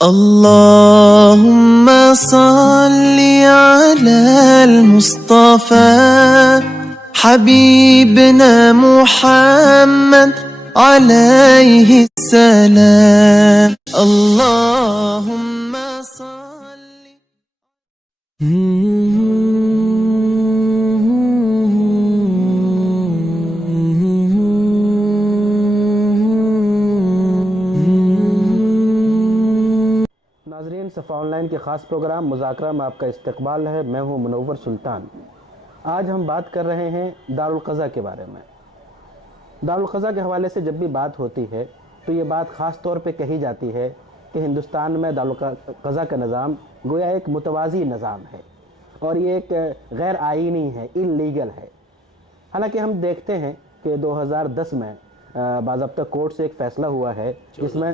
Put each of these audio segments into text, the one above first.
اللهم صل على المصطفى حبيبنا محمد عليه السلام اللهم صل. ناظرین، صفا آن لائن کے خاص پروگرام مذاکرہ میں آپ کا استقبال ہے. میں ہوں منور سلطان. آج ہم بات کر رہے ہیں دارالقضا کے بارے میں. دارالقضا کے حوالے سے جب بھی بات ہوتی ہے تو یہ بات خاص طور پہ کہی جاتی ہے کہ ہندوستان میں دارالقضا کا نظام گویا ایک متوازی نظام ہے اور یہ ایک غیر آئینی ہے، انلیگل ہے. حالانکہ ہم دیکھتے ہیں کہ 2010 میں باضابطہ کورٹ سے ایک فیصلہ ہوا ہے جس میں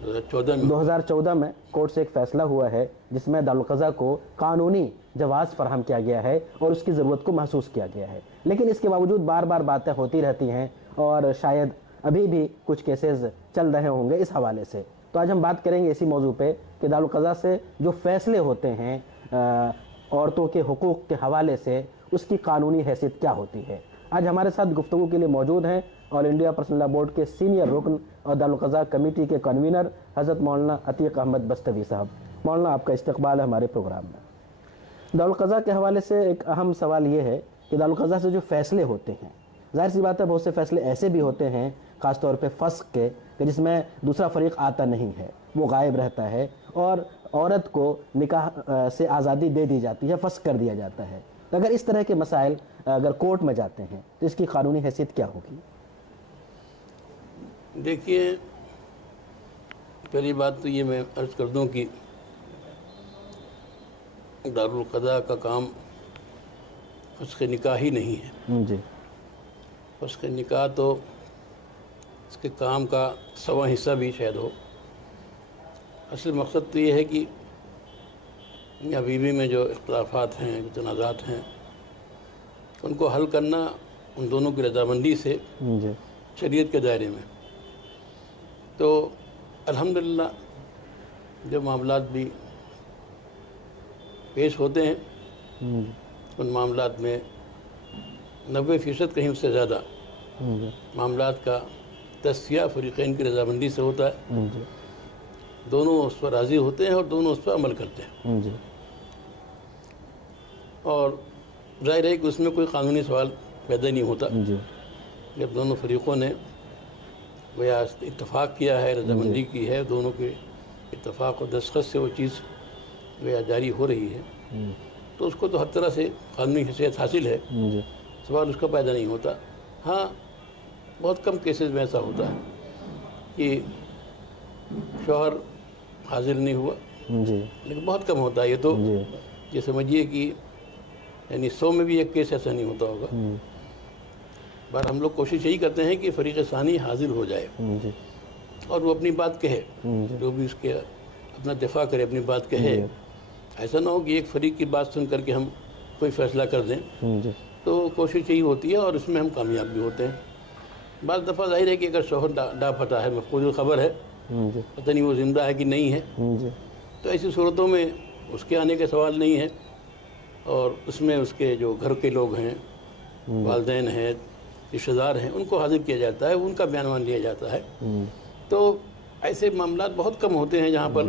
2014 میں کورٹ سے ایک فیصلہ ہوا ہے جس میں دارالقضا کو قانونی جواز فراہم کیا گیا ہے اور اس کی ضرورت کو محسوس کیا گیا ہے. لیکن اس کے باوجود بار بار باتیں ہوتی رہتی ہیں اور شاید ابھی بھی کچھ کیسز چل رہے ہوں گے اس حوالے سے. تو آج ہم بات کریں گے اسی موضوع پہ کہ دارالقضا سے جو فیصلے ہوتے ہیں عورتوں کے حقوق کے حوالے سے اس کی قانونی حیثیت کیا ہوتی ہے. آج ہمارے ساتھ گفتگو کے لیے موجود ہیں آل انڈیا پرسنل لا بورڈ کے سینئر رکن اور دارالقضا کمیٹی کے کنوینر حضرت مولانا عتیق احمد بستوی صاحب. مولانا، آپ کا استقبال ہے ہمارے پروگرام میں. دارالقضا کے حوالے سے ایک اہم سوال یہ ہے کہ دارالقضا سے جو فیصلے ہوتے ہیں، ظاہر سی بات ہے بہت سے فیصلے ایسے بھی ہوتے ہیں خاص طور پہ فسق کے کہ جس میں دوسرا فریق آتا نہیں ہے، وہ غائب رہتا ہے اور عورت کو نکاح سے آزادی دے دی جاتی ہے، فسق کر دیا جاتا ہے. اگر اس طرح کے مسائل اگر کورٹ میں جاتے ہیں تو اس کی قانونی حیثیت کیا ہوگی؟ دیکھیے، پہلی بات تو یہ میں عرض کر دوں کہ دارالقضا کا کام فسخ نکاح ہی نہیں ہے. جی. فسخ نکاح تو اس کے کام کا 100واں حصہ بھی شاید ہو. اصل مقصد تو یہ ہے کہ میاں بیوی میں جو اختلافات ہیں، جو تنازعات ہیں، ان کو حل کرنا ان دونوں کی رضامندی سے جی. شریعت کے دائرے میں. تو الحمدللہ جو معاملات بھی پیش ہوتے ہیں ان معاملات میں 90% کہیں اس سے زیادہ معاملات کا تصفیہ فریقین کی رضامندی سے ہوتا ہے. دونوں اس پر راضی ہوتے ہیں اور دونوں اس پر عمل کرتے ہیں. اور ظاہر ہے کہ اس میں کوئی قانونی سوال پیدا نہیں ہوتا. جب دونوں فریقوں نے گویا اتفاق کیا ہے، رضامندی کی ہے، دونوں کے اتفاق و دستخط سے وہ چیز گویا جاری ہو رہی ہے، تو اس کو تو ہر طرح سے قانونی حیثیت حاصل ہے. سوال اس کا پیدا نہیں ہوتا. ہاں، بہت کم کیسز میں ایسا ہوتا ہے کہ شوہر حاضر نہیں ہوا، لیکن بہت کم ہوتا ہے. یہ تو یہ سمجھیے کہ یعنی 100 میں بھی ایک کیس ایسا نہیں ہوتا ہوگا. بار ہم لوگ کوشش یہی کرتے ہیں کہ فریق ثانی حاضر ہو جائے اور وہ اپنی بات کہے، جو بھی اس کے اپنا دفاع کرے، اپنی بات کہے. ایسا نہ ہو کہ ایک فریق کی بات سن کر کے ہم کوئی فیصلہ کر دیں. تو کوشش یہی ہوتی ہے اور اس میں ہم کامیاب بھی ہوتے ہیں. بعض دفعہ ظاہر ہے کہ اگر شوہر لاپتہ ہے، مفقود الخبر ہے، پتہ نہیں وہ زندہ ہے کہ نہیں ہے، تو ایسی صورتوں میں اس کے آنے کا سوال نہیں ہے اور اس میں اس کے جو گھر کے لوگ ہیں، والدین ہیں، رشتہ دار ہیں، ان کو حاضر کیا جاتا ہے، ان کا بیان لیا جاتا ہے. تو ایسے معاملات بہت کم ہوتے ہیں جہاں پر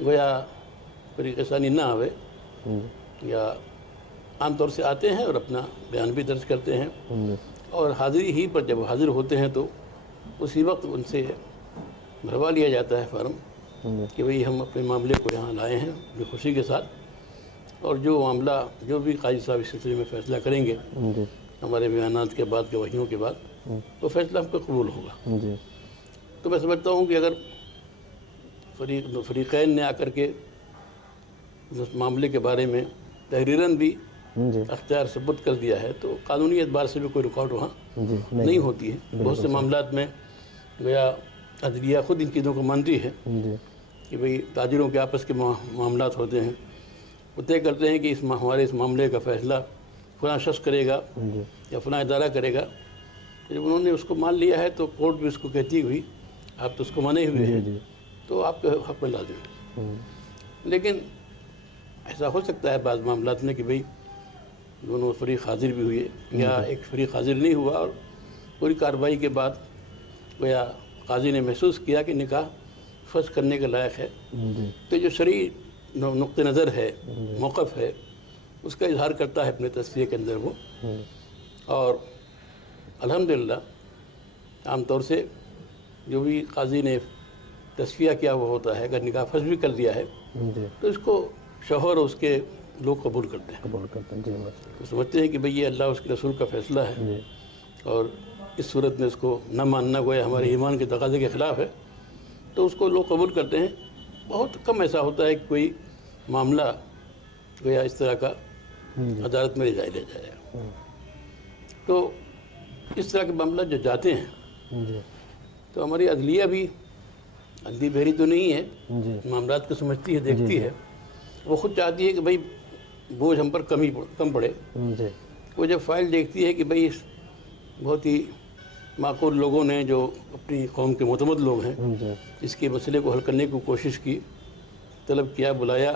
گویا فریق ثانی نہ آوے، یا عام طور سے آتے ہیں اور اپنا بیان بھی درج کرتے ہیں اور حاضری ہی پر جب حاضر ہوتے ہیں تو اسی وقت ان سے بھروا لیا جاتا ہے فارم کہ بھئی ہم اپنے معاملے کو یہاں لائے ہیں بے خوشی کے ساتھ، اور جو معاملہ جو بھی قاضی صاحب اس سلسلے میں فیصلہ کریں گے ہمارے بیانات کے بعد، گواہیوں کے بعد، وہ فیصلہ ہم پہ قبول ہوگا. تو میں سمجھتا ہوں کہ اگر فریقین نے آ کر کے اس معاملے کے بارے میں تحریراً بھی اختیار ثبت کر دیا ہے تو قانونی اعتبار سے بھی کوئی رکاوٹ وہاں نہیں ہوتی ہے. بہت سے معاملات میں گویا عدلیہ خود ان چیزوں کو مانتی ہے کہ بھئی تاجروں کے آپس کے معاملات ہوتے ہیں، وہ طے کرتے ہیں کہ ہمارے اس معاملے کا فیصلہ فلاں شخص کرے گا یا فلاں ادارہ کرے گا. جب انہوں نے اس کو مان لیا ہے تو کورٹ بھی اس کو کہتی ہوئی آپ تو اس کو مانے ہوئے ہیں، تو آپ کے حق میں لازم ہے۔ لیکن ایسا ہو سکتا ہے بعض معاملات میں کہ بھئی دونوں فریق حاضر بھی ہوئے یا ایک فریق حاضر نہیں ہوا، اور پوری کارروائی کے بعد گویا قاضی نے محسوس کیا کہ نکاح فسخ کرنے کے لائق ہے، تو جو شرعی نقطہ نظر ہے، موقف ہے، اس کا اظہار کرتا ہے اپنے تصفیہ کے اندر وہ۔ اور الحمدللہ عام طور سے جو بھی قاضی نے تصفیہ کیا وہ ہوتا ہے، اگر نکاح فسخ بھی کر دیا ہے تو اس کو شوہر اور اس کے لوگ قبول کرتے ہیں، وہ سمجھتے ہیں کہ بھئی یہ اللہ اس کے رسول کا فیصلہ ہے، اور اس صورت میں اس کو نہ ماننا گویا ہمارے ایمان کے تقاضے کے خلاف ہے، تو اس کو لوگ قبول کرتے ہیں۔ بہت کم ایسا ہوتا ہے کہ کوئی معاملہ گویا اس طرح کا عدالت میں لے جائے۔ تو اس طرح کے معاملہ جو جاتے ہیں تو ہماری عدلیہ بھی عدلی بہری تو نہیں ہے، معاملات کو سمجھتی ہے، دیکھتی ہے، وہ خود چاہتی ہے کہ بھئی بوجھ ہم پر کم پڑے۔ وہ جب فائل دیکھتی ہے کہ بھئی بہت ہی معقول لوگوں نے جو اپنی قوم کے معتمد لوگ ہیں اس کے مسئلے کو حل کرنے کی کوشش کی، طلب کیا، بلایا،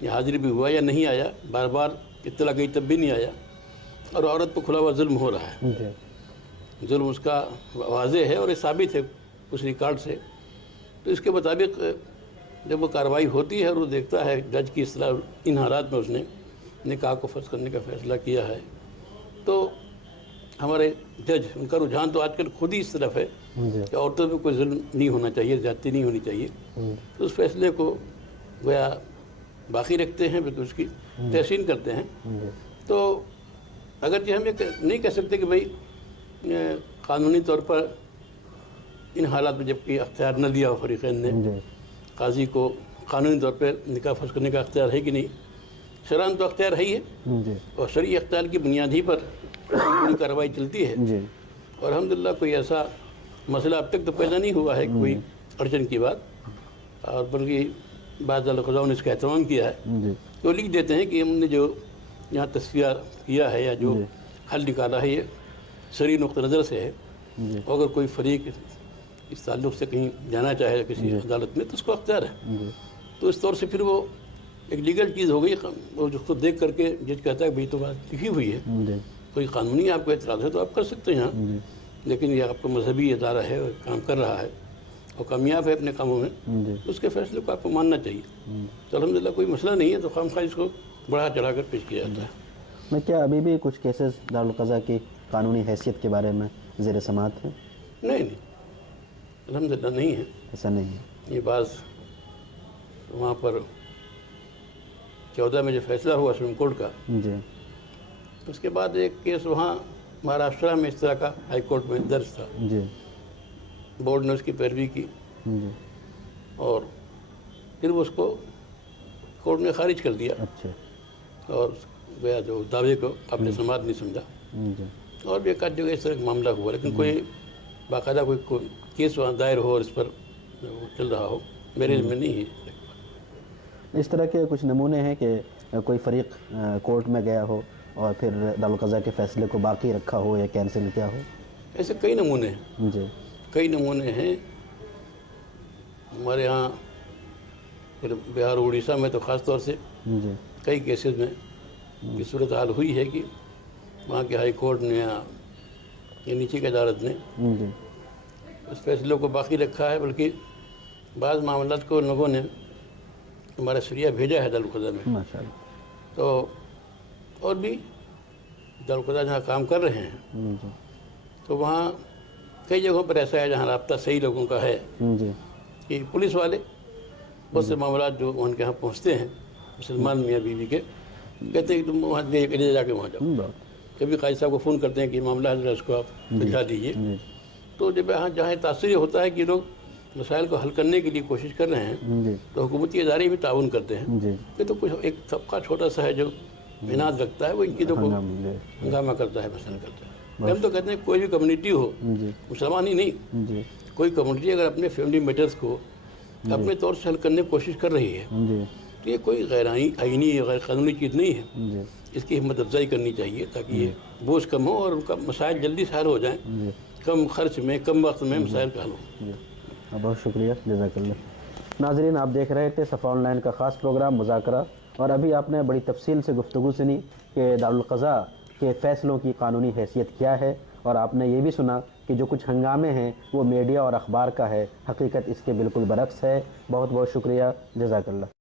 یا حاضر بھی ہوا یا نہیں آیا، بار بار اطلاع گئی تب بھی نہیں آیا، اور عورت پر کھلا ہوا ظلم ہو رہا ہے، ظلم اس کا واضح ہے اور یہ ثابت ہے اس ریکارڈ سے، تو اس کے مطابق جب وہ کارروائی ہوتی ہے اور وہ دیکھتا ہے جج کی اصطلاح ان حالات میں اس نے نکاح کو فسخ کرنے کا فیصلہ کیا ہے، تو ہمارے جج ان کا رجحان تو آج کل خود ہی اس طرف ہے کہ عورتوں پہ کوئی ظلم نہیں ہونا چاہیے، زیادتی نہیں ہونی چاہیے، تو اس فیصلے کو گویا باقی رکھتے ہیں، پھر اس کی تحسین کرتے ہیں۔ تو اگرچہ ہم یہ نہیں کہہ سکتے کہ بھئی قانونی طور پر ان حالات میں جب کہ اختیار نہ دیا ہو فریقین نے، قاضی کو قانونی طور پہ نکاح فسخ کرنے کا اختیار ہے کہ نہیں، شرعاً تو اختیار ہے ہی ہے، اور شرعی اختیار کی بنیاد ہی پر پوری کارروائی چلتی ہے، اور الحمدللہ کوئی ایسا مسئلہ اب تک تو پیدا نہیں ہوا ہے کوئی اڑچن کی بات، اور بلکہ بعض القضاء نے اس کا اہتمام کیا ہے، تو لکھ دیتے ہیں کہ ہم نے جو یہاں تصفیہ کیا ہے یا جو حل نکالا ہے یہ شرعی نقطہ نظر سے ہے، اور اگر کوئی فریق اس تعلق سے کہیں جانا چاہے کسی عدالت میں تو اس کو اختیار ہے، تو اس طور سے پھر وہ ایک لیگل چیز ہو گئی، وہ جو خود دیکھ کر کے جج کہتا ہے بھئی تو بات لکھی ہوئی ہے، کوئی قانونی آپ کو اعتراض ہے تو آپ کر سکتے ہیں یہاں، لیکن یہ آپ کو مذہبی ادارہ ہے اور کام کر رہا ہے اور کامیاب ہے اپنے کاموں میں، اس کے فیصلے کو آپ کو ماننا چاہیے۔ تو الحمدللہ کوئی مسئلہ نہیں ہے، تو خواہ اس کو بڑھا چڑھا کر پیش کیا جاتا ہے۔ میں کیا ابھی بھی کچھ کیسز دارالقضاء کی قانونی حیثیت کے بارے میں زیر سماعت ہیں؟ نہیں، الحمدللہ نہیں ہے، ایسا نہیں ہے۔ یہ بعض وہاں پر 14 میں جو فیصلہ ہوا سپریم کورٹ کا، اس کے بعد ایک کیس وہاں مہاراشٹرا میں اس طرح کا ہائی کورٹ میں درج تھا، بورڈ نے اس کی پیروی کی، اور پھر وہ اس کو کورٹ نے خارج کر دیا، اور گویا جو دعوے کو اپنے سماعت نہیں سمجھا، اور بھی ایک آدھ جگہ اس طرح کا معاملہ ہوا، لیکن کوئی باقاعدہ کوئی کیس وہاں دائر ہو اور اس پر چل رہا ہو میرے علم میں نہیں ہے۔ اس طرح کے کچھ نمونے ہیں کہ کوئی فریق کورٹ میں گیا ہو اور پھر دارالقضاء کے فیصلے کو باقی رکھا ہو یا کینسل کیا ہو؟ ایسے کئی نمونے ہیں، کئی نمونے ہیں ہمارے ہاں، پھر بہار اور اڑیسہ میں تو خاص طور سے کئی کیسز میں یہ صورتحال ہوئی ہے کہ وہاں کے ہائی کورٹ نے یا نیچے کی عدالت نے اس فیصلے کو باقی رکھا ہے، بلکہ بعض معاملات کو لوگوں نے ہمارا شریعہ بھیجا ہے دارالقضاء میں، تو اور بھی دارالقضاء جہاں کام کر رہے ہیں تو وہاں کئی جگہوں پر ایسا ہے جہاں رابطہ صحیح لوگوں کا ہے کہ پولیس والے بہت سے معاملات جو ان کے یہاں پہنچتے ہیں مسلمان میاں بیوی کے، کہتے ہیں کہ تم وہاں لے جا کے وہاں جاؤ، کبھی قاضی صاحب کو فون کرتے ہیں کہ معاملہ ہے اس کو آپ سلجھا دیجیے، تو جب جہاں تاثر یہ ہوتا ہے کہ لوگ مسائل کو حل کرنے کے لیے کوشش کر رہے ہیں تو حکومتی ادارے بھی تعاون کرتے ہیں، یہ تو کچھ ایک طبقہ چھوٹا سا ہے جو اناد رکھتا ہے، وہ ان کی تو ہنگامہ کرتا ہے، مسئلہ کرتا ہے۔ ہم تو کہتے ہیں کوئی بھی کمیونٹی ہو، مسلمان ہی نہیں، کوئی کمیونٹی اگر اپنے فیملی میٹرز کو اپنے طور سے حل کرنے کی کوشش کر رہی ہے تو یہ کوئی غیر آئینی یا غیر قانونی چیز نہیں ہے، اس کی ہمت افزائی کرنی چاہیے تاکہ یہ بوجھ کم ہو اور ان کا مسائل جلدی سے حل ہو جائیں، کم خرچ میں، کم وقت میں مسائل کا حل ہو۔ بہت شکریہ، جزاک اللہ۔ ناظرین، آپ دیکھ رہے تھے صفا آن لائن کا خاص پروگرام مذاکرہ، اور ابھی آپ نے بڑی تفصیل سے گفتگو سنی کہ دارالقضاء کے فیصلوں کی قانونی حیثیت کیا ہے، اور آپ نے یہ بھی سنا کہ جو کچھ ہنگامے ہیں وہ میڈیا اور اخبار کا ہے، حقیقت اس کے بالکل برعکس ہے۔ بہت بہت شکریہ، جزاک اللہ۔